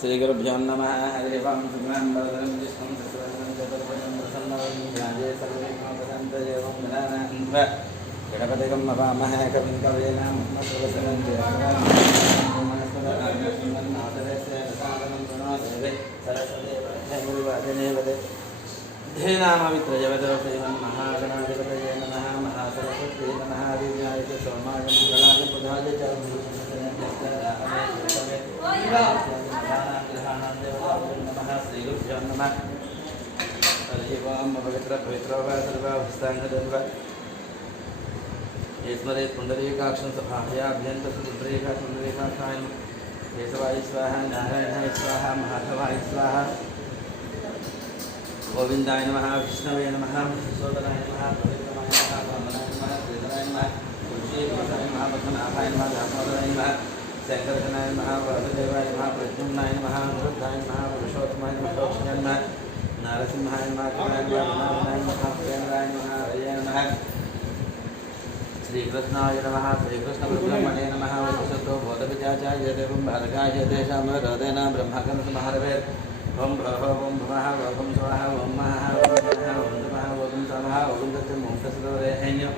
श्रीगुरुभ्यो नमः। हरिः ओं। शुक्लां वरदं विष्णुं शशिवर्णं चतुर्भुजं प्रसन्नवदनं ध्याये सर्वविघ्नोपशान्तये। ओं गणानां गणपतिं नमामहे। कविं कवीनामुपमश्रवसनं महागणाधिपतये नमः। महासरस्वत्यै नमः। दिव्याय च सोमाय मङ्गलाय बुधाय च श्रीगुरुभ्यो नमः। हरिः ओं। पवित्रो वा सर्वावस्थाङ्गदन्व ये स्मरेत् पुण्डरीकाक्षं सभायाभ्यन्तरं पुण्डरीकाक्षाय केशवाय स्वाहा, नारायणाय स्वाहा, माधवाय स्वाहा, गोविन्दाय नमः, विष्णवे नमः, मधुसूदनाय नमः, पवित्रमाय नमः, वामनाय नमः, श्रीधराय नमः, तुलसीदासाय नमः, पद्मनाभाय नमः, दामोदराय नमः, शंकरजनाय नमः, वासुदेवाय नमः, प्रद्युम्नाय नमः, अनिरुद्धाय नमः, पुरुषोत्तमाय नमः, दक्षिणाय नमः, नारसिंहाय नमः, कृष्णाय नमः, प्रेमराय नमः, हरये नमः, श्रीकृष्णाय नमः, श्रीकृष्णब्रह्मणे नमः, वसुतो बोधविद्याचार्य देवं भार्गाय तेषां हृदयेन ब्रह्मकर्मसमारभेत्। ओं भवः ओं भवः ओं स्वः ओं महः ओं नमः ओं नमः ओं समः ओं दत्तं ओं तस्रोरेण्यो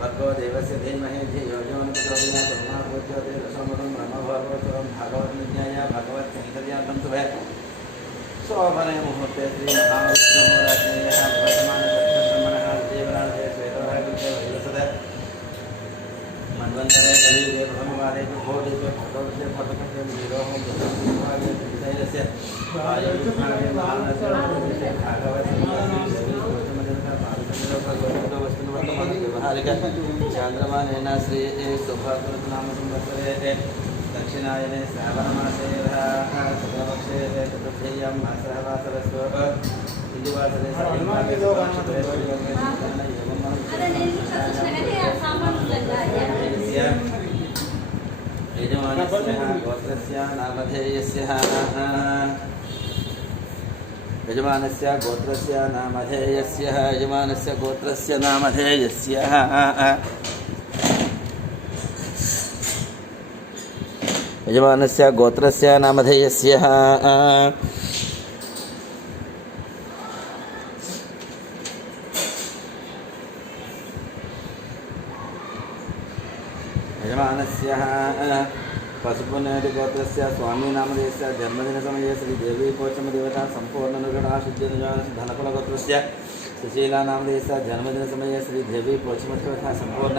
भर्गो देवस्य धीमहि धियो यो न प्रचोदयात्। ओं भगवत्योते रसोमतं ब्रह्मभर्गवतो भागवतनिज्ञाय भगवत्कैङ्कर्यार्थं शुभे शोभने मुहूर्ते श्रीमहाविष्णुराज्ञेयः वर्तमानब्रह्मणः देवराजे श्वेतवः कृते वैवसदे मन्वन्तरे कलियुगे ब्रह्मवादे भोदिके भगवते फटकटे विरोहं ब्रह्मभागे विजयस्य आयुर्भागे महानस्य भागवते व्यवहारिक चांद्रमानेन श्री सुभाकृतनाम संवत्सरे दक्षिणायने श्रावणमासे शुक्लपक्षे चतुर्थ्यां मासः वासरस्तु हिन्दुवासरे सायंकाले यजमानस्य गोत्रस्य नामधेयस्य यजमानस्य गोत्रस्य नामधेयस्य यजमानस्य गोत्रस्य नामधेयस्य यजमानस्य पशुपुण्यगोत्रस्य स्वामी नामधेयस्य जन्मदिनसमये श्रीदेवी पोचमदेवता सम्पूर्णानुगणा धनकुलगोत्रस्य सुशीला नामधेयस्य जन्मदिनसमये श्रीदेवी पोचमदेवता सम्पूर्ण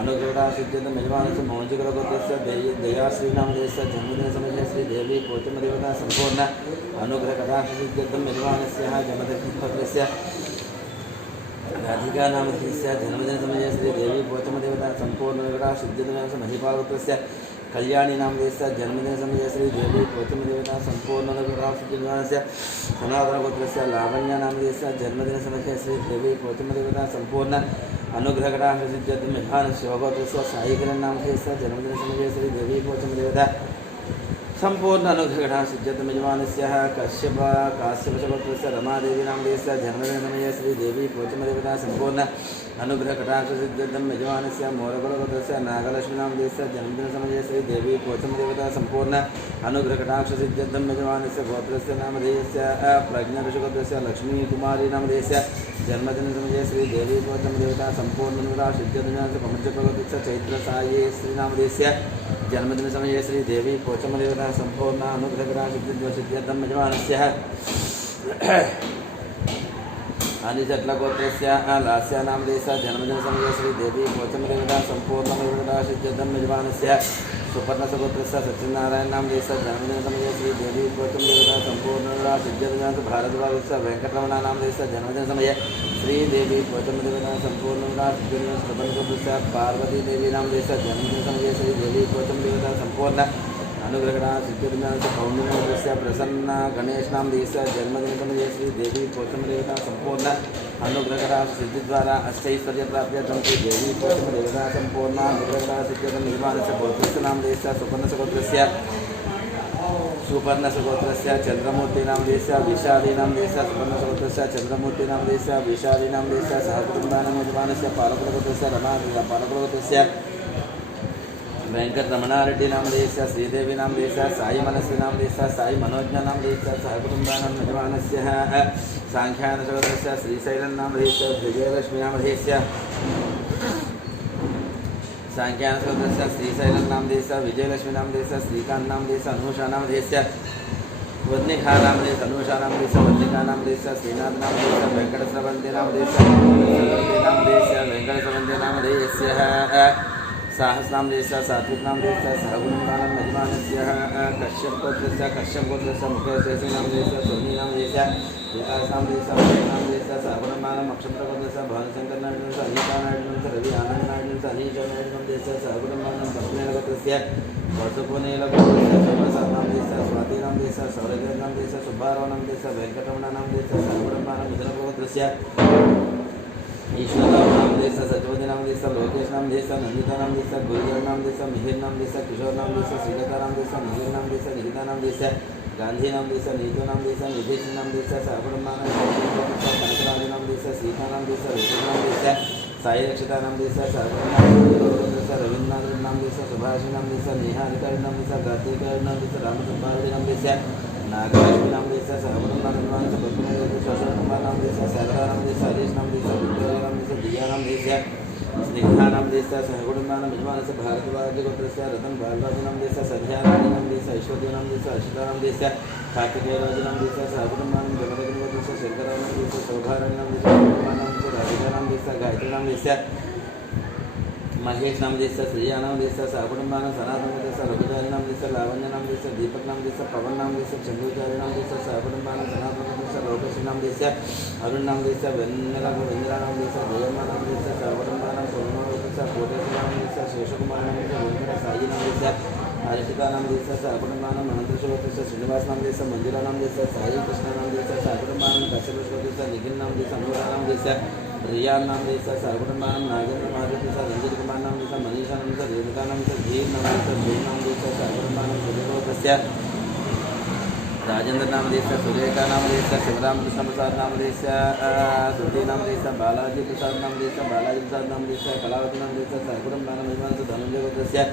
अनुग्रहणा सिद्ध्यर्थं यजमानस्य मौंजिकुलगोत्रस्य दयाश्री नामधेयस्य जन्मदिनसमये श्रीदेवी पोचमदेवता सम्पूर्ण अनुग्रहणा सिद्ध्यर्थं यजमानस्य जन्मदिनगोत्रस्य राधिका नामधेयस्य जन्मदिनसमये श्रीदेवी पोचमदेवता सम्पूर्णनुगणा सिद्ध्यर्थं महिपालगोत्रस्य कल्याणी नामधेयस्य जन्मदिनसमये श्रीदेवी पोचमदेवता सम्पूर्णनुगणा सिद्ध्यर्थं सनातनगोत्रस्य लावण्य नामधेयस्य जन्मदिनसमये श्रीदेवी पोचमदेवता सम्पूर्ण अनुग्रहणा सिद्ध्यर्थं यजमानस्य शिवगोत्रस्य साईकिरण नामधेयस्य जन्मदिनसमये श्रीदेवी पोचमदेवता सम्पूर्ण अनुग्रहणा सिद्ध्यर्थं यजमानस्य काश्यपगोत्रस्य रमादेवी नामधेयस्य जन्मदिनसमये श्रीदेवी पोचमदेवता सम्पूर्ण अनुग्रहणा सिद्ध्यर्थं यजमानस्य मोरकुलगोत्रस्य नागलक्ष्मी नामधेयस्य जन्मदिनसमये श्रीदेवी पोचमदेवता सम्पूर्ण अनुग्रहणा सिद्ध्यर्थं यजमानस्य गोत्रस्य नामधेयस्य प्रज्ञऋषिगोत्रस्य लक्ष्मीकुमारी नामधेयस्य जन्मदिनसमये श्रीदेवी पोचमदेवता सम्पूर्ण अनुग्रहणा सिद्ध्यर्थं पमचप्रगोत्रस्य चैत्रसायी श्रीनामधेयस्य जन्मदिनसमये श्रीदेवी पोचमदेवता सम्पूर्ण अनुग्रहणा सिद्ध्यर्थं यजमानस्य अनिचट्लगोत्रस्य लास्य नामधेयस्य जन्मदिनसमये श्रीदेवी पोचमदेवता सम्पूर्ण अनुग्रहणा सिद्ध्यर्थं यजमानस्य सुपर्णसगोत्रस्य सत्यनारायण नामधेयस्य जन्मदिनसमये श्रीदेवी पोचमदेवता सम्पूर्ण सिद्ध्यर्थं भारद्वाजस्य वेंकटरमण नामधेयस्य जन्मदिनसमये श्रीदेवी पोचमदेवता सम्पूर्ण सिद्ध्यर्थं सुपर्णसगोत्रस्य पार्वती देवी नामधेयस्य जन्मदिनसमये श्रीदेवी पोचमदेवता सम्पूर्ण अनुग्रहणा सिद्ध्यर्थं पौर्णिमास्य प्रसन्न गणेश नामधेयस्य जन्मदिनसमये श्रीदेवी पोचमदेवता सम्पूर्ण अनुग्रहणा सिद्धिद्वारा अष्टैश्वर्यप्राप्त्यर्थं श्रीदेवी पोचमदेवता सम्पूर्ण अनुग्रहणा सिद्ध्यर्थं यजमानस्य गोत्रस्य नामधेयस्य सुपर्णसगोत्रस्य चन्द्रमूर्ति नामधेयस्य विशाली नामधेयस्य सुपर्णसगोत्रस्य चन्द्रमूर्ति नामधेयस्य विशाली नामधेयस्य सहकुटुम्बानां यजमानस्य पालकुलगोत्रस्य रमाकुलगोत्रस्य वेंकटरमणारेड्डी नामधेयस्य श्रीदेवी नामधेयस्य साई मनस्वी नामधेयस्य साई मनोज्ञ नामधेयस्य सहकुटुम्बानां यजमानस्य सांख्यानसहोदरस्य श्रीशैलं नामधेयस्य विजयलक्ष्मी नामधेयस्य सांख्यानसहोदरस्य श्रीशैलं नामधेयस्य विजयलक्ष्मी नामधेयस्य श्रीकांत नामधेयस्य अनुषा नामधेयस्य वर्णिका नामधेयस्य अनुषा नामधेयस्य वर्णिका नामधेयस्य श्रीनाथ नामधेयस्य वेंकटस्रवन्ती नामधेयस्य वेंकटस्रवन्ती नामधेयस्य साहस नामधेयस्य सात्विक नामधेयस्य सहकुटुम्बानां यजमानस्य कश्यपगोत्रस्य मुकेशेषी नामधेयस्य सोनी नामधेयस्य विकास नामधेयस्य नामधेयस्य सहकुटुम्बानां नक्षत्रगोत्रस्य भानुशंकर नायडुस्य अनिता नायडुस्य रवि आनंद नायडुस्य अनीश नायडुस्य सहकुटुम्बानां पद्मनेलगोत्रस्य वर्षपुनेलगोत्रस्य शिवप्रसाद नामधेयस्य स्वाति नामधेयस्य सौरदेव नामधेयस्य सुब्बाराव नामधेयस्य वेंकटरमण नामधेयस्य सहकुटुम्बानां मिथुनगोत्रस्य ईश्वरराव नामधेयस्य सचवती नामधेयस्य लोकेश नामधेयस्य नंदिता नामधेयस्य गुरुजर नामधेयस्य मिहिर नामधेयस्य किशोर नामधेयस्य श्रीलता नामधेयस्य मिहिर नामधेयस्य निकिता नामधेयस्य गांधी नामधेयस्य नीतू नामधेयस्य निधीश नामधेयस्य सहकुटुम्बानां कनकराज नामधेयस्य सीता नामधेयस्य ऋषभ नामधेयस्य साई रक्षिता नामधेयस्य सहकुटुम्बानां रवींद्रनाथ नामधेयस्य सुभाष नामधेयस्य नेहा अधिकारी नामधेयस्य कार्तिकेय नामधेयस्य रामचंद्र नामधेयस्य नागलक्ष्मी नामधेयस्य सहकुटुम्बानां कुमार नामधेयस्य सागरा नामधेयस्य हरीश नामधेयस्य विक्टोरिया नामधेयस्य दिया नामधेयस्य स्निग्धा नामधेयस्य सहकुटुम्बानां यजमानस्य भारद्वाजगोत्रस्य रतन बालराज नामधेयस्य संध्या राणी नामधेयस्य ऐश्वर्य नामधेयस्य अशिता नामधेयस्य कार्तिकेयराज नामधेयस्य सहकुटुम्बानां जगदग्निगोत्रस्य शंकरराव नामधेयस्य शोभाराणी नामधेयस्य कुटुम्बानां राधिका नामधेयस्य गायत्री नामधेयस्य महेश नामधेयस्य श्रिया नामधेयस्य सहकुटुम्बानां सनातन नामधेयस्य रघुचारी नामधेयस्य लावण्य नामधेयस्य दीपक नामधेयस्य पवन नामधेयस्य चंद्रचारी नामधेयस्य सहकुटुम्बानां सनातन नामधेयस्य लोकश्री नामधेयस्य अरुण नामधेयस्य वेन्नेला नामधेयस्य जयम्मा नामधेयस्य सहकुटुम्बानां सोमनामधेयस्य कोटेश्वर नामधेयस्य शेषकुमार नामधेयस्य वेंकट साई नामधेयस्य हर्षिता नामधेयस्य सहकुटुम्बानां अनंतशोभस्य श्रीनिवास नामधेयस्य मंदिरा नामधेयस्य साई कृष्ण नामधेयस्य सहकुटुम्बानां कश्यपशोभस्य निखिल नामधेयस्य अनुरा नामधेयस्य रिया नामधेयस्य सहकुटुम्बानां नागेंद्र महादेवस्य रंजित कुमार नामधेयस्य मनीषा नामधेयस्य रेणुका नामधेयस्य धीर नामधेयस्य धीर नामधेयस्य सहकुटुम्बानां सुरेशोभस्य राजेंद्र नामधेयस्य सुरेखा नामधेयस्य शिवराम कृष्ण प्रसाद नामधेयस्य श्रुति नामधेयस्य बालाजी प्रसाद नामधेयस्य बालाजी प्रसाद नामधेयस्य कलावती नामधेयस्य सहकुटुम्बानां यजमानस्य धनंजय गोत्रस्य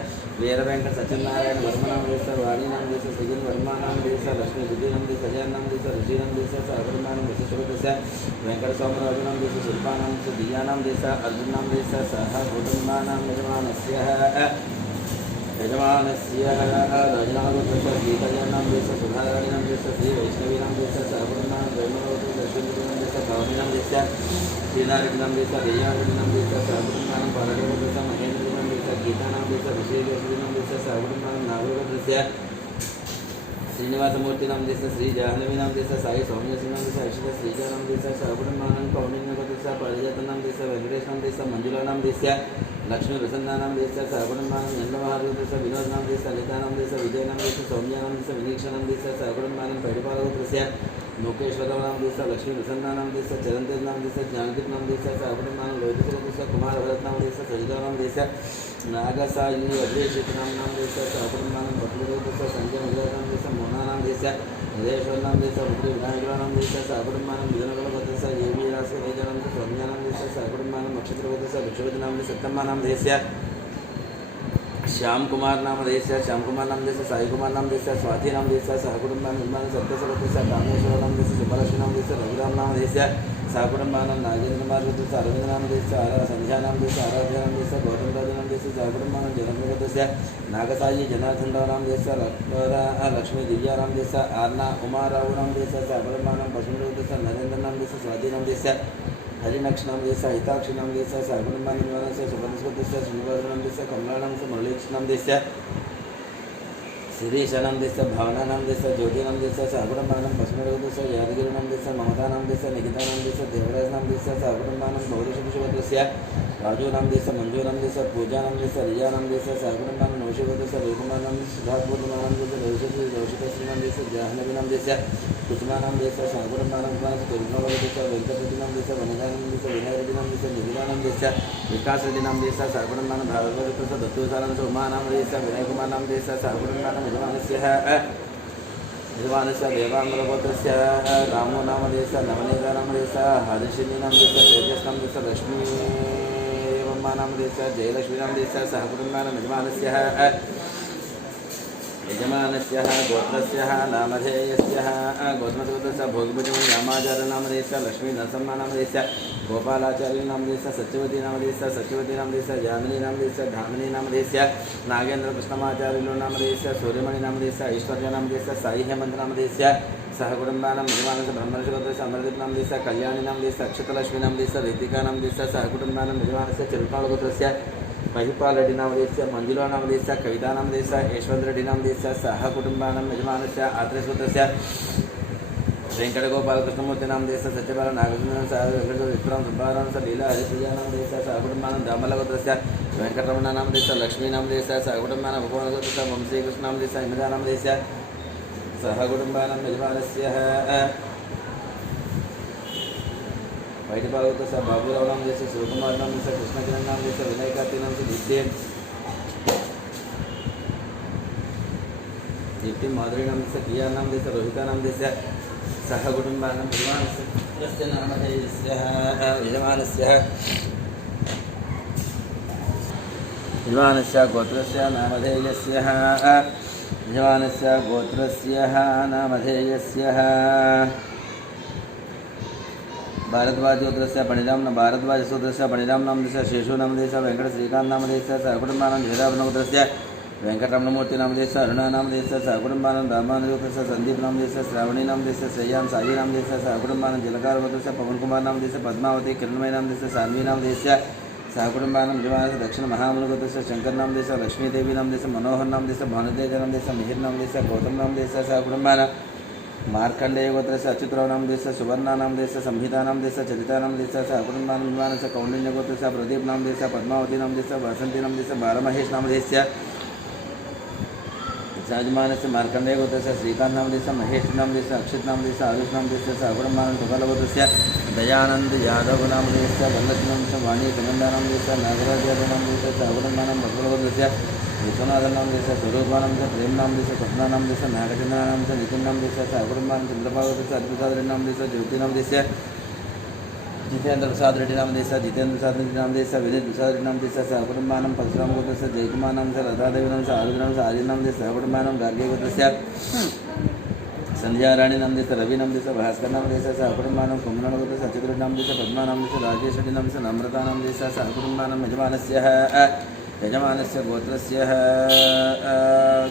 वीर वेंकट सत्यनारायण वर्मा नामधेयस्य वाणी नामधेयस्य सुगिन वर्मा नामधेयस्य लक्ष्मी विजय नामधेयस्य अजय नामधेयस्य ऋषि नामधेयस्य सहकुटुम्बानां वशिष्ठगोत्रस्य वेंकट स्वामराज नामधेयस्य शिल्पा नामधेयस्य दिया नामधेयस्य अर्जुन नामधेयस्य सहकुटुम्बानां यजमानस्य राजनागोत्रस्य श्रीकल्याण नामधेयस्य सुधाराणी नामधेयस्य श्री वैष्णवी नामधेयस्य सहकुटुम्बानां वैष्णवगोत्रस्य अश्विनी नामधेयस्य भावनी नामधेयस्य श्रीनारायण नामधेयस्य देयारेड्डी नामधेयस्य सहकुटुम्बानां पारडगोत्रस्य महेंद्र नामधेयस्य गीता नामधेयस्य ऋषिकेश्वरी नामधेयस्य सहकुटुम्बानां नागोत्रस्य श्रीनिवासमूर्ति नामधेयस्य श्री जाह्नवी नामधेयस्य साई सौम्यश्री नामधेयस्य अक्षिता श्रीजा नामधेयस्य सहकुटुम्बानां कौंडिन्यगोत्रस्य परिजात नामधेयस्य वेंकटेश नामधेयस्य मंजुला नामधेयस्य लक्ष्मी प्रसन्ना नामधेयस्य सहकुटुम्बानां नन्दमहादेवस्य विनोद नामधेयस्य अनिता नामधेयस्य विजय नामधेयस्य सौम्या नामधेयस्य विनीक्षा नामधेयस्य सहकुटुम्बानां पैडपालगोत्रस्य लोकेश्वरराव नामधेयस्य लक्ष्मी प्रसन्ना नामधेयस्य चरणतेज नामधेयस्य ज्ञानदीप नामधेयस्य सहकुटुम्बानां लोहितगोत्रस्य कुमार भरत नामधेयस्य सजिता नामधेयस्य नागसाई अभिषेक नामधेयस्य सहकुटुम्बानां पत्नीगोत्रस्य संजय मुजरा नामधेयस्य मोहना नामधेयस्य हृदयेश्वर नामधेयस्य पुत्री विनायकराव नामधेयस्य सहकुटुम्बानां मिथुनगोत्रस्य एवी रास्य तेजा नामधेयस्य सौम्या नामधेयस्य सहकुटुम्बानां नक्षत्रगोत्रस्य विश्ववती नामधेयस्य सत्तम्मा नामधेयस्य श्याम कुमार नामधेयस्य साई कुमार नामधेयस्य स्वाति नामधेयस्य सहकुटुम्बानां निर्माण सत्यसगोत्रस्य कामेश्वर नामधेयस्य सुब्बलक्ष्मी नामधेयस्य रघुराम नामधेयस्य सहकुटुम्बानां नागेंद्र कुमार गोत्रस्य अरविंद नामधेयस्य संध्या नामधेयस्य आराध्य नामधेयस्य गौतम राज नामधेयस्य सहकुटुम्बानां जनकगोत्रस्य नागसाई जनार्दनराव नामधेयस्य लक्ष्मी दिव्या नामधेयस्य आर्ना उमाराव नामधेयस्य सहकुटुम्बानां पशुगोत्रस्य नरेंद्र नामधेयस्य स्वाति नामधेयस्य हरिनक्ष नामधेयस्य हिताक्षी नामधेयस्य सहकुटुम्बानां निर्माणस्य सुबंधगोत्रस्य श्रीनिवास नामधेयस्य कमलानामस्य मुरलीक्ष नामधेयस्य शिरीष नामधेयस्य भावना नामधेयस्य ज्योति नामधेयस्य सहकुटुम्बानां पश्चिमगोत्रस्य यादगिरी नामधेयस्य ममता नामधेयस्य निकिता नामधेयस्य देवराज नामधेयस्य सहकुटुम्बानां गौरीशगोत्रस्य राजू नामधेयस्य मंजू नामधेयस्य पूजा नामधेयस्य रिया नामधेयस्य सहकुटुम्बानां नौशिगोत्रस्य रविकुमार नामधेयस्य सिद्धार्थपुर नामधेयस्य रोशितश्री नामधेयस्य जाह्नवी नामधेयस्य कुसुमा नामधेयस्य सहकुटुम्बानां दुर्गावतीस्य वेंकटेश्वरी नामधेयस्य वनिता नामधेयस्य विनायरेड्डी नामधेयस्य निधिला नामधेयस्य विकास रेड्डी नामधेयस्य सहकुटुम्बानां भारतगोत्रस्य दत्तुसारांस्य उमा नामधेयस्य विनयकुमार नामधेयस्य सहकुटुम्बानां यजमानस्य देवांगगोत्रस्य रामो नामधेयस्य नवनीता नामधेयस्य हरिशिनी नामधेयस्य तेजस नामधेयस्य लक्ष्मी एवं कुटुम्बानामधेयस्य जयलक्ष्मीनामधेयस्य सह कुटुम्बानां यजमानस्य गोत्रस्य नामधेयस्य गोत्रस्य भोगिपतिं नामाचार्यनामधेयस्य लक्ष्मीनरसम्मानामधेयस्य गोपालाचार्यनामधेयस्य सत्यवतीनामधेयस्य सत्यवतीनामधेयस्य जामिनीनामधेयस्य धामिनीनामधेयस्य नागेन्द्रकृष्णमाचार्यनामधेयस्य सूर्यमणिनामधेयस्य ऐश्वर्यनामधेयस्य साई हेमन्तनामधेयस्य सह कुटुम्बानां यजमानस्य ब्रह्मर्षिगोत्रस्य अमरदीपनामधेयस्य कल्याणीनामधेयस्य अक्षतलक्ष्मीनामधेयस्य ऋतिकानामधेयस्य सह कुटुम्बानां यजमानस्य चिरुपालगोत्रस्य महिपाल रेड्डी नामधेयस्य मंजुला नामधेयस्य कविता नामधेयस्य यशवंत रेड्डी नामधेयस्य सह कुटुम्बानां यजमानस्य आत्रेयसूत्रस्य वेंकटगोपाल कृष्णमूर्ति नामधेयस्य सत्यपाल नागचंद्रन सह विक्रम सुब्बाराव सह लीला हरिप्रिया नामधेयस्य सह कुटुम्बानां दामलगोत्रस्य वेंकटरमण नामधेयस्य लक्ष्मी नामधेयस्य सह कुटुम्बानां भुवनगोत्रस्य वंशीकृष्ण नामधेयस्य हिमदा नामधेयस्य सह कुटुम्बानां यजमानस्य वैद्यपालगोत्रस्य बाबूराव नामधेयस्य शिवकुमार नामधेयस्य कृष्णकिरण नामधेयस्य विनय कार्तिक नामधेयस्य दीप्ति माधुरी नामधेयस्य प्रिया नामधेयस्य रोहिता नामधेयस्य सह कुटुम्बानां यजमानस्य नामधेयस्य यजमानस्य गोत्रस्य नामधेयस्य यजमानस्य गोत्रस्य नामधेयस्य भारद्वाजोत्रस्य भारद्वाजसूत्रस्य पणिराम नामधेयस्य शेषु नामधेयस्य वेंकट श्रीकांत नामधेयस्य सह कुटुम्बानां जयरामनगोत्रस्य वेंकटरमणमूर्ति नामधेयस्य अरुणा नामधेयस्य सह कुटुम्बानां रामानुजोत्रस्य संदीप नामधेयस्य श्रावणी नामधेयस्य श्रेयां साई नामधेयस्य सह कुटुम्बानां जलकारगोत्रस्य पवनकुमार नामधेयस्य पद्मावती किरणमय नामधेयस्य सान्वी नामधेयस्य सह कुटुम्बानां यजमानस्य दक्षिण महामूलगोत्रस्य शंकर नामधेयस्य लक्ष्मीदेवी नामधेयस्य मनोहर नामधेयस्य भानुतेज नामधेयस्य मिहिर नामधेयस्य गौतम नामधेयस्य सह कुटुम्बानां मार्कंडेय गोत्रस्य अच्युतराव नामधेयस्य सुवर्णा नामधेयस्य संहिता नामधेयस्य चरिता नामधेयस्य सह कुटुम्बानां यजमानस्य कौंडिन्य गोत्रस्य प्रदीप नामधेयस्य पद्मावती नामधेयस्य वासंती नामधेयस्य बालमहेश नामधेयस्य यजमानस्य मार्कंडेय गोत्रस्य श्रीकांत नामधेयस्य महेश नामधेयस्य अक्षित नामधेयस्य आयुष नामधेयस्य सह कुटुम्बानां गोपाल गोत्रस्य दयानंद यादव नामधेयस्य वल्लभ नामधेयस्य वाणी सुनंदा नामधेयस्य नागराज यादव नामधेयस्य सह कुटुम्बानां भगवल गोत्रस्य विश्वनाथ नामधेयस्य स्वरूपा नामधेयस्य प्रेम नामधेयस्य स्वप्ना नामधेयस्य नागचंद्र नामधेयस्य नितिन नामधेयस्य सह कुटुम्बानां चंद्रपाल गोत्रस्य अद्भुताद रेड्डी नामधेयस्य ज्योति नामधेयस्य जितेंद्र प्रसाद रेड्डी नामधेयस्य जितेंद्र प्रसाद रेड्डी नामधेयस्य विनीत प्रसाद रेड्डी नामधेयस्य सह कुटुम्बानां परशुराम गोत्रस्य जयकुमार नामधेयस्य राधादेवी नामधेयस्य आरुद्र नामधेयस्य आर्य नामधेयस्य सह कुटुम्बानां गार्गे गोत्रस्य संध्या राणी नामधेयस्य रवि नामधेयस्य भास्कर नामधेयस्य सह कुटुम्बानां कुम्भनाड गोत्रस्य अच्युत रेड्डी नामधेयस्य पद्मा नामधेयस्य राजेश रेड्डी नामधेयस्य नम्रता नामधेयस्य सह कुटुम्बानां यजमानस्य गोत्रस्य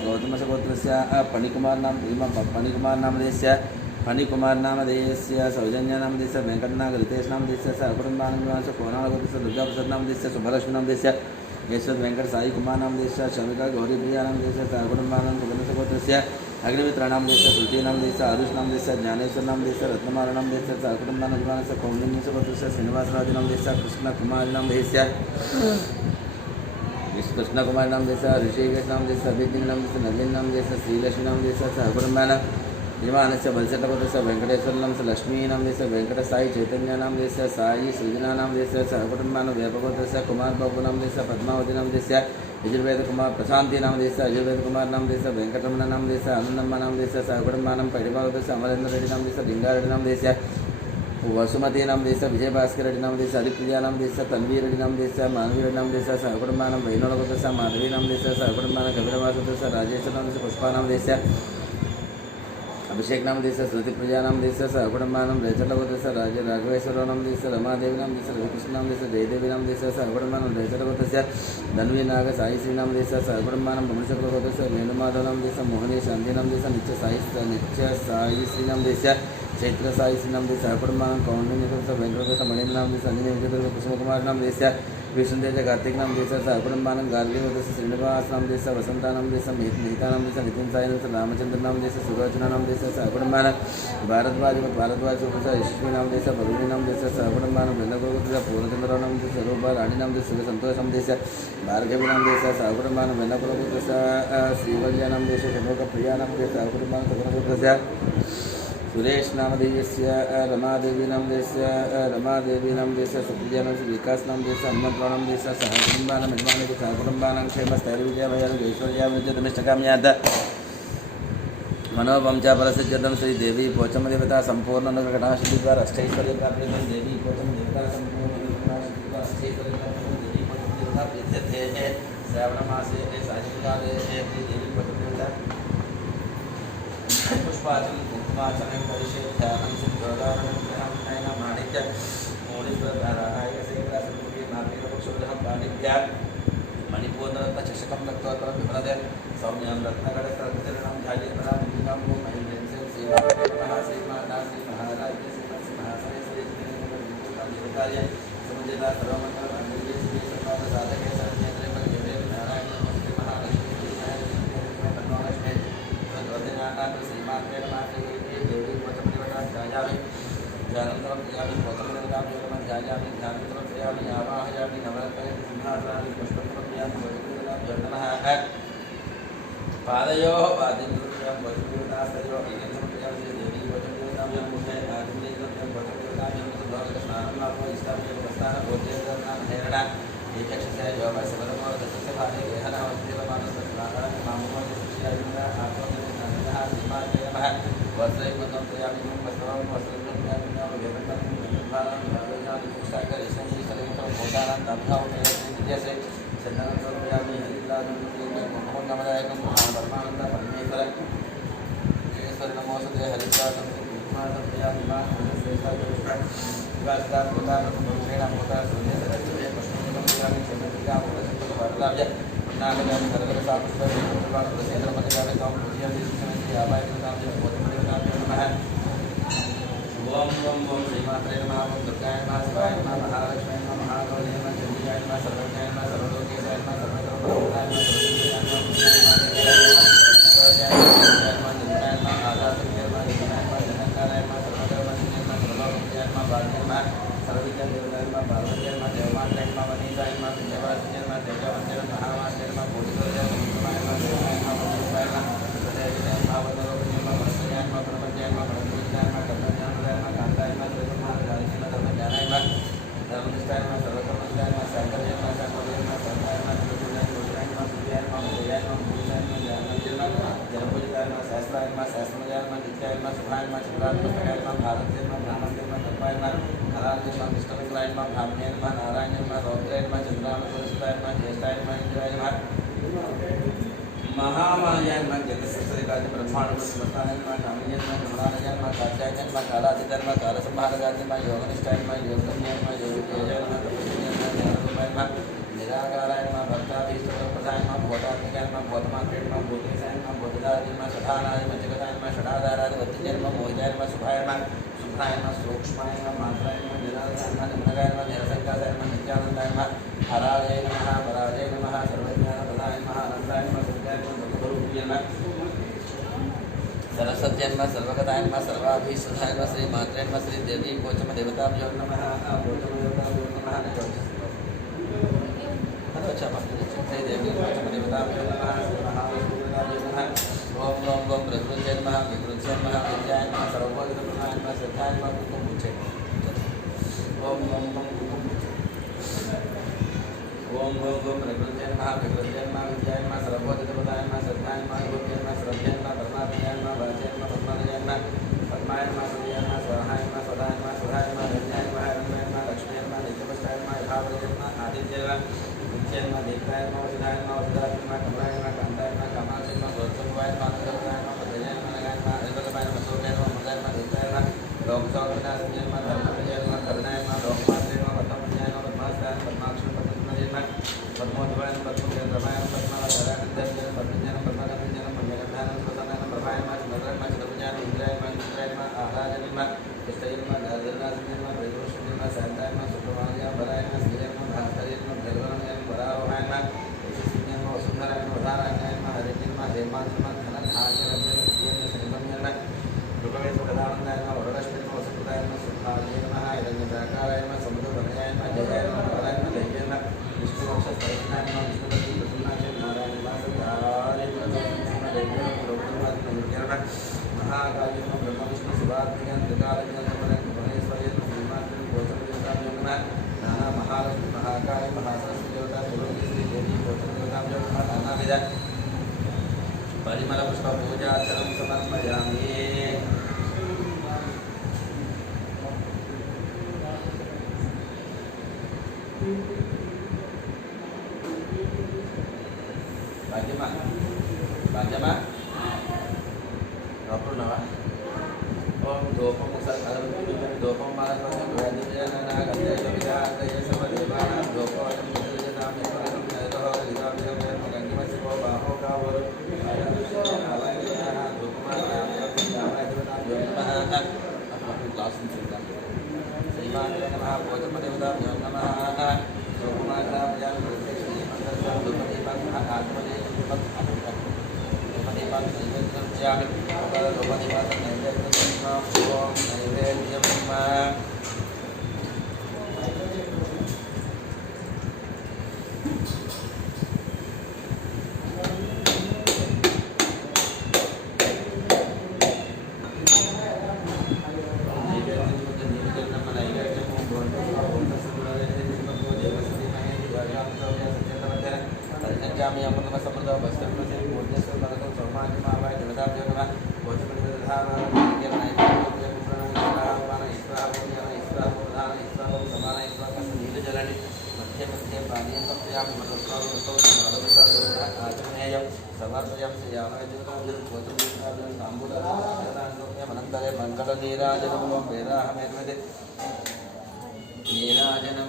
गौतमस्य गोत्रस्य फणिकुमार नामधेयस्य फणिकुमार नामधेयस्य सौजन्य नामधेयस्य वेंकटनाग रितेश नामधेयस्य सह कुटुम्बानां यजमानस्य कोणाल गोत्रस्य दुर्गाप्रसाद नामधेयस्य सुभलक्ष्मी नामधेयस्य यशवंत वेंकट साई कुमार नामधेयस्य शमिका गौरीप्रिया नामधेयस्य सह कुटुम्बानां सुगंधस्य गोत्रस्य अग्निमित्र नामधेयस्य श्रुति नामधेयस्य आरुष नामधेयस्य ज्ञानेश्वर नामधेयस्य रत्नमाल नामधेयस्य सह कुटुम्बानां यजमानस्य कौंडिन्यस्य गोत्रस्य श्रीनिवासराज नामधेयस्य कृष्णकुमार नामधेयस्य कृष्णकुमार नामधेयस्य ऋषिकेश नामधेयस्य अभिजित नामधेयस्य नवीन नामधेयस्य श्रीलक्ष्मी नामधेयस्य सह कुटुम्बानां यजमानस्य बलचटगोत्रस्य वेंकटेश्वर नामधेयस्य लक्ष्मी नामधेयस्य वेंकट साई चैतन्य नामधेयस्य साई सृजना नामधेयस्य सह कुटुम्बानां व्यापगोत्रस्य कुमार बाबू नामधेयस्य पद्मावती नामधेयस्य यजुर्वेद कुमार प्रशांति नामधेयस्य यजुर्वेद कुमार नामधेयस्य वेंकटरमण नामधेयस्य आनंदम्मा नामधेयस्य सह कुटुम्बानां पैडिपालगोत्रस्य अमरेंद्र रेड्डी नामधेयस्य लिंगारेड्डी नामधेयस्य वसुमती नामधेयस्य विजय भास्कर रेड्डी नामधेयस्य हरिप्रिया नामधेयस्य तन्वी रेड्डी नामधेयस्य मानवी रेड्डी नामधेयस्य सह कुटुम्बानां वैनोलगोत्रस्य माधवी नामधेयस्य सह कुटुम्बानां कपिलवासोत्रस्य राजेश्वर नामधेयस्य पुष्पा नामधेयस्य अभिषेक नामधेयस्य श्रुतिप्रिया नामधेयस्य सह कुटुम्बानां रेचलगोत्रस्य राघवेश्वरराव नामधेयस्य रमादेवी नामधेयस्य रविकृष्ण नामधेयस्य जयदेवी नामधेयस्य सह कुटुम्बानां रेचलगोत्रस्य धन्वी नाग साई श्री नामधेयस्य सह कुटुम्बानां भ्रमणचक्रगोत्रस्य वेणुमाधव नामधेयस्य मोहनी शांति नामधेयस्य नित्य साई श्री नामधेयस्य चैत्र साई श्री नामधेयस्य सह कुटुम्बानां कौंडिन्यस्य वेंकटेश्वर मणिन्द्र नामधेयस्य अंजनी विजयदुर्ग कुसुमकुमार नामधेयस्य विष्णुतेज कार्तिक नामधेयस्य सह कुटुम्बानां गार्गी गोत्रस्य श्रीनिवास नामधेयस्य वसंता नामधेयस्य मिहिता नामधेयस्य नितिन साई नामधेयस्य रामचंद्र नामधेयस्य सुलोचना नामधेयस्य सह कुटुम्बानां भारद्वाज गोत्रस्य यशस्वी नामधेयस्य पल्लवी नामधेयस्य सह कुटुम्बानां बेन्नगोत्रस्य पूर्णचंद्रराव नामधेयस्य स्वरूपा राणी नामधेयस्य संतोष नामधेयस्य भार्गवी नामधेयस्य सह कुटुम्बानां बेन्नगोत्रस्य श्रीवल्ल्या नामधेयस्य षण्मुखप्रिया नामधेयस्य सह कुटुम्बानां सकलगोत्रस्य सुरेश नामधेयस्य रमादेवी नामधेयस्य सुप्रिया नामधेयस्य विकास नामधेयस्य हनुमंतराव नामधेयस्य सह कुटुम्बानां यजमानस्य सह कुटुम्बानां क्षेमस्थैर्यविजयभयार्गैश्वर्याभिवृद्धिनिष्ठकाम्यात् मनोवंचापरसिद्ध्यर्थं श्री देवी पोचम देवता संपूर्ण अनुग्रहकटाक्षसिद्धिद्वारा अष्टैश्वर्यप्राप्तिर्देवी पोचम देवता संपूर्ण अनुग्रहकटाक्षसिद्धिद्वारा अष्टैश्वर्यप्राप्तिर्देवी विद्यते श्रावणमासे सायंकाले देवी पठिता पुष्पाचल कुंकुमाचलं परिषेध्यानं सिद्धोदानं ग्रहं नयनं माणिक्य मूलीश्वरधाराय सेकरासुमुखी नाभीरवक्षोदहं पाणिभ्या मणिपूर्णरत्न चषकं रक्तोत्तरं विमलदे सौम्यं रत्नकटसर्वचरणं ध्यायेन्द्रं मुक्तं महिन्द्रेन्द्रं श्रीमाता श्रीमाता श्रीमहाराज श्रीमत्सिंहासने श्रीकृष्णेन्द्रकार्य समुदिता सर्वमंगलमंगल्ये श्री सर्वार्थ साधके शरण्ये त्र्यंबके नारायण नमस्ते महालक्ष्मी श्रीलक्ष्मी भगवतीनाथ श्रीमात्रे नमः देवी वचमनिवटा ध्यायामि ध्यानन्तरं क्रियामि गौतमनिवटां योगमं ध्यायामि ध्यानन्तरं क्रियामि आवाहयामि नवरत्ने सिंहासनानि पुष्पं क्रियामि वचमनिवटां नमः पादयोः पादिन्द्रं वचमनिवटास्तयोः इदं क्रियामि देवी वचमनिवटां यं मुखे आदिन्द्रं वचमनिवटां यं स्नानं लाभो इष्टामि उपस्थानं भोज्येन्द्रं हेरणा एकक्षस्य योगः सबलमो दशस्य भागे गेहनः वस्त्रमानसस्नानं मामो दशस्यायुना आत्मनिर्णयः श्रीमात्रे नमः वस्त्रैकुन्दं क्रियामि वस्त्रं वस्त्रं क्रियामि वेदकं वेदभारं भागजानि पुष्टाकर ईश्वरी सर्वत्र भूतानां तभ्यां विद्यसे चन्दनं क्रियामि हरिद्राजं क्रियामि ममो नमदायकं परमानन्द परमेश्वर ईश्वर नमोस्तुते हरिद्राजं कुमारं क्रियामि मा श्रेष्ठा पुष्टं विवासदा भूतानां पुरुषेण भूता सूर्य सरस्वती पुष्पं क्रियामि चन्द्रिका पुरुषं वरदाव्य नागदानि करकरसापुष्पं विपुलवान् प्रसेन्द्रमतिकाले त्वं पूजयामि श्रीमन्ति आवाहयामि भूतमनिवटाभ्यो नमः ओम ओम ओम श्रीमात्रे नमः ओम दुर्गाय नमः शिवाय नमः महालक्ष्मी नमः महागौरी नमः चण्डिकाय नमः सर्वज्ञाय नमः सर्वलोकेशाय नमः सर्वधर्मप्रभुताय नमः सर्वज्ञाय नमः सर्वज्ञाय नमः निर्गुणाय नमः आधारतुल्याय नमः निर्गुणाय नमः जनकाराय नमः सर्वधर्मनिधये नमः सर्वलोकप्रियाय नमः बालाय नमः सर्वविद्यादेवताय नमः पार्वत्याय नमः देवमात्रे नमः वनीताय नमः विद्यावासिन्याय नमः देववन्द्याय नमः महावास्याय नमः भूतिकराय नमः देवाय नमः वनीताय नमः सदैविनाय नमः वन्दरोपण्याय नमः वत्सयाय नमः प्रणवत्याय नमः प्रणवत्याय नमः कर्मज्ञानाय नमः कान्ताय नमः श्रीमन्नारायणाय नमः धर्मज्ञानाय नमः धर्मनिष्ठाय नमः सर्वकर्मनिष्ठाय नमः साङ्कर्याय नमः साङ्कर्याय नमः सर्वाय नमः त्रिगुणाय नमः सूर्याय नमः उदयाय नमः पुरुषाय नमः ज्ञानाय नमः जनपूजिताय नमः शास्त्राय नमः शास्त्रमयाय नमः नित्याय नमः शुभाय नमः चन्द्राय पुस्तकाय नमः भारताय नमः ब्राह्मणाय नमः कल्पाय नमः कलाय नमः विष्णुमित्राय नमः ब्राह्मणाय नमः नारायणाय नमः रौद्राय नमः चन्द्राय पुरुषाय नमः ज्येष्ठाय नमः इंद्राय नमः महामायाय नमः जगत्सृष्टिकाय ब्रह्माण्डमस्ताय नमः कामनीय नमः कमलाय नमः कात्याय नमः कालातीताय नमः कालसंहारकाय नमः योगनिष्ठाय नमः योगगम्याय नमः योगतेजाय नमः तपस्विनाय नमः ज्ञानरूपाय नमः निराकाराय नमः भक्ताभीष्टप्रदाय नमः भूतात्मिकाय नमः भूतमात्रे नमः भूतेशाय नमः भूतदाय नमः सठानाय नमः जगताय नमः षडाधाराय वत्तिजय नमः मोहिताय नमः शुभाय नमः शुभ्राय नमः सूक्ष्माय नमः मात्राय नमः निराकाराय नमः निम्नगाय नमः निरसंकाराय नमः नित्यानन्दाय नमः हराय नमः पराजय नमः सर्वज्ञानप्रदाय नमः आनन्दाय नमः सत्याय नमः ब्रह्मरूपिणे नमः सरस्वत्यै नमः सर्वगताय नमः सर्वाभीष्टदाय नमः श्रीमात्रे नमः श्रीदेवी भोचमदेवताभ्यो नमः भोचमदेवताभ्यो नमः अच्छा श्रीदेवी भोचमदेवताभ्यो नमः श्रीमहाविष्णुदेवताभ्यो नमः ओम ओम ओम प्रकृत्यै नमः विकृत्यै नमः विद्याय नमः सर्वभूतप्रदाय नमः श्रद्धाय नमः कुकुमुचे ओम ओम ओम कुकुमुचे ओम ओम ओम प्रकृत्यै नमः विकृत्यै नमः विद्याय नमः सर्वभूतप्रदाय नमः श्रद्धाय नमः भूत्यै नमः श्रद्धयै नमः परमात्मयाय नमः वाचाय नमः पद्मालयाय नमः पद्माय नमः सूर्याय नमः स्वाहाय नमः स्वधाय नमः स्वधाय नमः रम्याय नमः रम्याय नमः लक्ष्म्याय नमः नित्यपुष्टाय नमः यथावताय नमः आदित्याय नमः नित्याय नमः दीप्ताय नमः वसुधाय नमः वसुधाय नमः कमलाय नमः कान्ताय नमः कामाक्षय नमः गौतमवाय नमः आनन्दवाय नमः पद्मजाय नमः नगाय नमः हरिभद्राय नमः सूर्याय नमः मृगाय नमः दीप्ताय नमः लोकसौख्यनाशनाय नमः धर्मविजयाय नमः करुणाय नमः लोकमात्रे नमः पद्मजाय नमः पद्मासनाय नमः पद्माक्षय पद्मजाय नमः पद्मोद्भवाय नमः पद्मचन्द्रमाय नमः पद्मावतारानन्दाय नमः पद्मजाय नमः पद्मगन्धाय नमः पद्मगन्धाय नमः प्रसन्नाय नमः प्रभाय नमः चन्द्राय नमः चन्द्रभुजाय नमः इन्द्राय नमः इंद्राय नमः आह्लादाय नमः कृष्णाय नमः दादरनाथाय नमः वैभवश्री नमः शान्ताय नमः सुप्रभाय वराय नमः श्रीय नमः भास्कराय नमः भैरवाय नमः वरारोहाय नमः यशस्विन्याय नमः वसुन्धराय नमः वधाराय नमः हरिणे नमः हेमाय नमः धनधान्य रम्य श्रीमन्याय नमः कृपवेशप्रदानन्दाय नमः वरलक्ष्मी नमः वसुप्रदाय नमः सुभाय नमः हिरण्यप्राकाराय नमः समुद्रवनयाय नमः जयाय नमः वराय नमः दैव्याय नमः विष्णुवंशस्थाय नमः विष्णुपति प्रसन्नाय नारायण वासुदेवाय नमः दैव्याय नमः महाकाय नमः ब्रह्म विष्णु शिवात्मकाय त्रिकालाय नमः भुवनेश्वराय नमः श्रीमात्रे भोचमदेवताभ्यो नमः नाना महालक्ष्मी महाकाय महासरस्वती देवता पुरोहित देवी भोचमदेवताभ्यो नमः नानाविध परिमलपुष्पपूजार्चनं समर्पयामि Panjama Dopam nama Om Dopam Sakal Dopam Malam Dopam kami yang pertama seperti bahasa Indonesia kemudian setelah itu sama cuma baik kita jangan bocor berhara yang naik yang berani istirahat mana istirahat sama sendiri jalan di mesti bani yang yang betul besar akhirnya yang sabar yang siapa juga jadi bocor dan tambu dan yang menantare mangkala nira janam bera hamid nira janam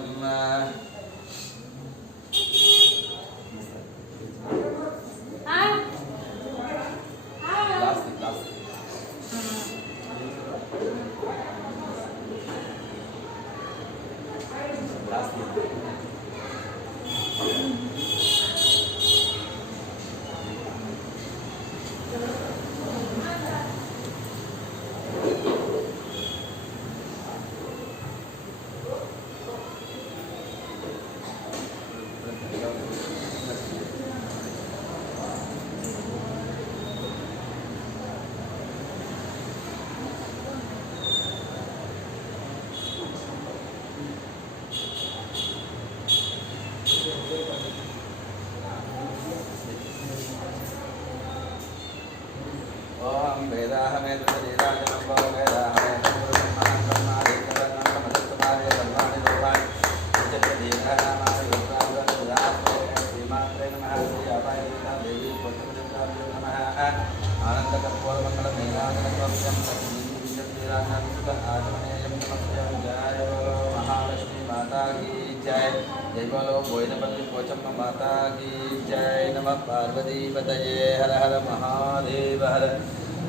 Om Veda Hame Dudira Janambo Veda Hame Dudira Mahakama Dikara Nama Duttamare Dhamani Dhamman Dicapadira Nama Duttamare Dhamani Srimatre Namaha Sri Abhay Dita Devi Pochamaduttamare Namaha Ananta Kapur Mangala Mela Janambokyam Sakini Dicapadira Nama Sutta Admanayam Namasyam Jaya Bolo Mahalakshmi Mata Ki Jai Jai Bolo Boinapati Pocham Mata Ki Jai Namah Parvati Pataye Hara Hara Mahadeva Hara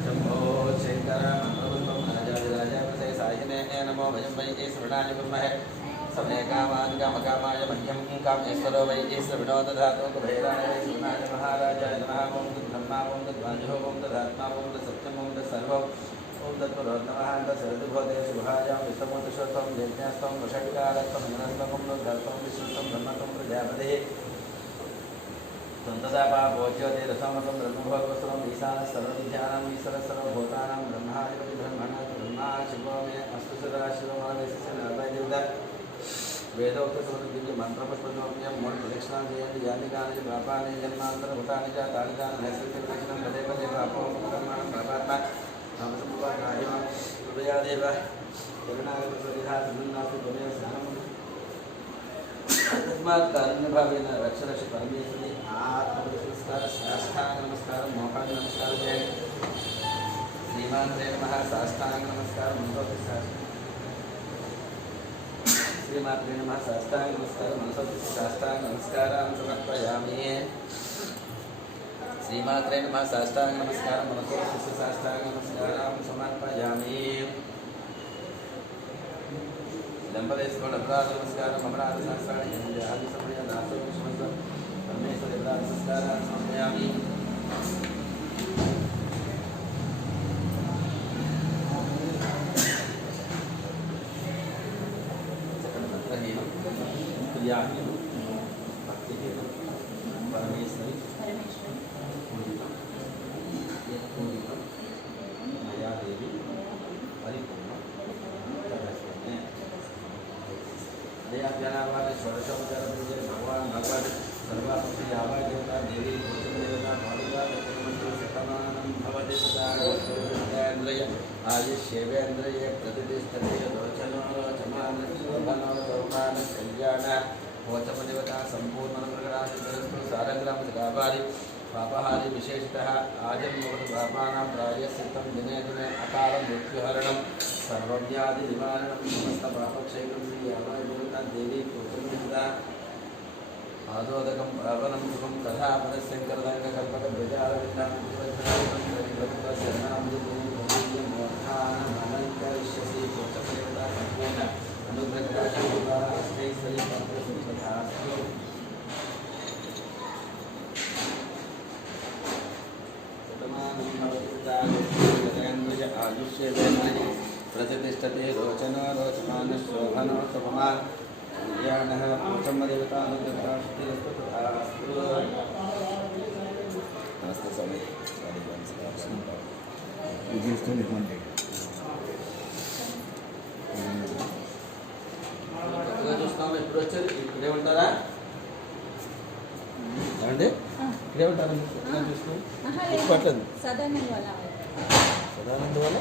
Shambho Shankara Mantrabundam Anajadiraja Vase Sahine Namo Vajam Vai Esvarnaya Brahmahe Samne Kaman Kamakama Mahyam Kam Esvaro Vai Esvarno Tadhato Kabhairana Esvarnaya Maharaja Namaha Om Brahma Om Dvajo Om Tadhatma Om Satyam Om Sarvam Om Tatparodnamaha Saradubhode Subhajam Vitamot Shotam Yajnastam Vashadkaratam Manastam Om Dhartam Vishustam Brahmatam Prajapade Tantadapa Bhojyo De Rasamatam Brahmabhagavastram Isana Sarvadhyanam Isara Sarvabhotanam Brahmaharipavi Brahmana Brahma Shivame Astu Sada Shivamana Sisana Advai Devda Vedokta Samadhi Mantra Paspanyam Mod Pradekshana Jayani Yanikani Brahmani Janmantara Bhutani Jatani Jana Nesriti Pradekshana Gadeva Deva Apom Brahmana Brahmata Namasambhava Gajima Rudaya Deva Jagannath Pradesha Siddhanath Pradesha Sanam तस्मात् कारुण्यभावेन रक्ष रक्ष परमेश्वरी आत्मनमस्कार साष्टांग नमस्कार मोहान नमस्कार जय श्रीमात्रे नमः साष्टांग नमस्कार मनसोति श्रीमात्रे नमः साष्टांग नमस्कार मनसोति साष्टांग नमस्कारान् समर्पयामि श्रीमात्रे नमः साष्टांग नमस्कार मनसोति साष्टांग नमस्कारान् समर्पयामि Lembarescola Brother Namaskara Mamrata Sansari Yadi Samaya Nasa Vishwasa Parmeshwari Brother Saskara Samayami Sakanatrahena Priyahena Bhaktihena Parameshwari Purita Purita Maya Devi Paripurna Janavari Swarashamukara Pujari Bhagavan Bhagavad Sarvasati Abhay Devata Devi Pocham Devata Bhavika Devamantu Satamanam Bhavati Sata Andraya Ayush Shevendraya Pratidishtatiya Dochano Chamana Suvana Saukana Kalyana Pocham Devata Sampurna Pragarashi Sarastu Saragram Saravari पापहारी विशेषतः आजन्मवत् पापानां प्रायश्चित्तं दिने दिने अकालं मृत्युहरणं सर्वव्याधिनिवारणं समस्तपापक्षयं श्रीयामादेवता देवी पुत्रमिता आदोदकं पावनं सुखं कथा परस्यङ्करदङ्गकल्पकविजालविन्दामोर्थानमलङ्करिष्यसि पुत्रदेवता सम्पूर्ण अनुग्रहराशिर्वा अस्मै श्री पद्मसुतथास्तु आयुष्य प्रतिष्ठते रोचनो रोचमान शोभनो शोभमान ज्ञानः पूर्णदेवतानुग्रहास्तु तथास्तु। नमस्ते स्वामी। కొత్తగా చూస్తాము ఎప్పుడు వచ్చారు ఇక్కడే ఉంటారా ఏమండి ఇక్కడే ఉంటారా కొత్తగా చూస్తున్నాం ఇప్పట్లేదు సదానంద వాళ్ళ సదానంద వల్ల